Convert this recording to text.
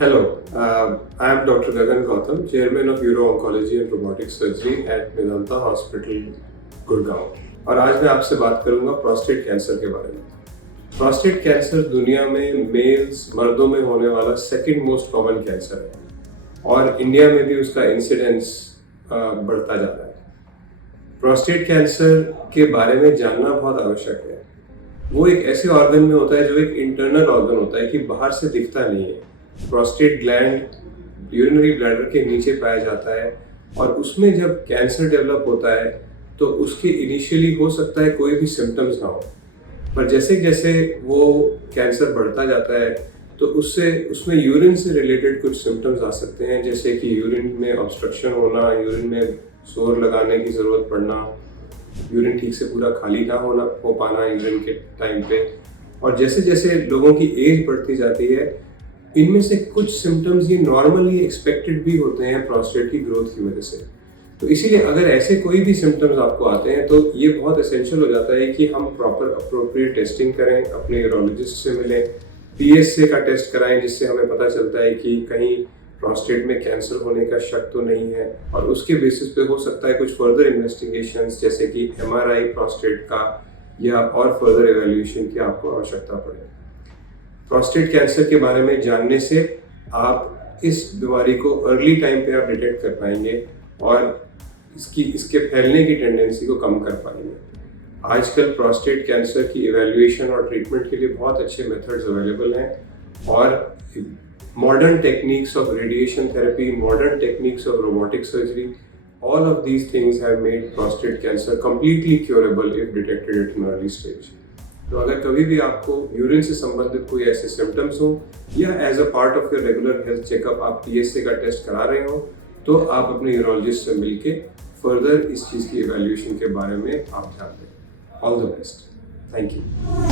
Hello, I am Dr. Gagan Gautam, Chairman of Uro-Oncology and Robotic Surgery at Medanta Hospital, Gurgaon. और आज मैं आपसे बात करूंगा प्रोस्टेट कैंसर के बारे में। प्रोस्टेट कैंसर दुनिया में मर्दों में होने वाला सेकंड मोस्ट कॉमन कैंसर है और इंडिया में भी उसका इंसिडेंस बढ़ता जा रहा है। प्रोस्टेट कैंसर के बारे में जानना बहुत आवश्यक है। वो एक ऐसे ऑर्गन में होता है जो एक इंटरनल ऑर्गन होता है कि बाहर से दिखता नहीं है। प्रोस्टेट ग्लैंड यूरिनरी ब्लैडर के नीचे पाया जाता है और उसमें जब कैंसर डेवलप होता है तो उसके इनिशियली हो सकता है कोई भी सिम्टम्स ना हो, पर जैसे जैसे वो कैंसर बढ़ता जाता है तो उसमें यूरिन से रिलेटेड कुछ सिम्टम्स आ सकते हैं, जैसे कि यूरिन में ऑब्स्ट्रक्शन होना, यूरिन में जोर लगाने की ज़रूरत पड़ना, यूरिन ठीक से पूरा खाली ना हो पाना यूरिन के टाइम पे। और जैसे जैसे लोगों की एज बढ़ती जाती है, इनमें से कुछ सिम्टम्स ये नॉर्मली एक्सपेक्टेड भी होते हैं प्रोस्टेट की ग्रोथ की वजह से। तो इसीलिए अगर ऐसे कोई भी सिम्टम्स आपको आते हैं तो ये बहुत एसेंशियल हो जाता है कि हम प्रॉपर अप्रोप्रिएट टेस्टिंग करें, अपने यूरोलॉजिस्ट से मिलें, PSA का टेस्ट कराएं, जिससे हमें पता चलता है कि कहीं प्रोस्टेट में कैंसर होने का शक तो नहीं है, और उसके बेसिस पे हो सकता है कुछ फर्दर इन्वेस्टिगेशंस जैसे कि MRI प्रोस्टेट का या और फर्दर एवेल्यूएशन की आपको आवश्यकता पड़े। प्रोस्टेट कैंसर के बारे में जानने से आप इस बीमारी को अर्ली टाइम पे आप डिटेक्ट कर पाएंगे और इसके फैलने की टेंडेंसी को कम कर पाएंगे। आजकल प्रोस्टेट कैंसर की इवैल्यूएशन और ट्रीटमेंट के लिए बहुत अच्छे मेथड्स अवेलेबल हैं और modern techniques of radiation therapy, modern techniques of robotic surgery, all of these things have made prostate cancer completely curable if detected at an early stage. तो अगर कभी भी आपको यूरिन से संबंधित कोई ऐसे सिम्टम्स हो या as a part of your regular health checkup आप PSA का टेस्ट करा रहे हो तो आप अपने यूरोलॉजिस्ट से मिलके फर्दर इस चीज़ की इवैल्यूएशन के बारे में आप ध्यान दें। All the best. Thank you.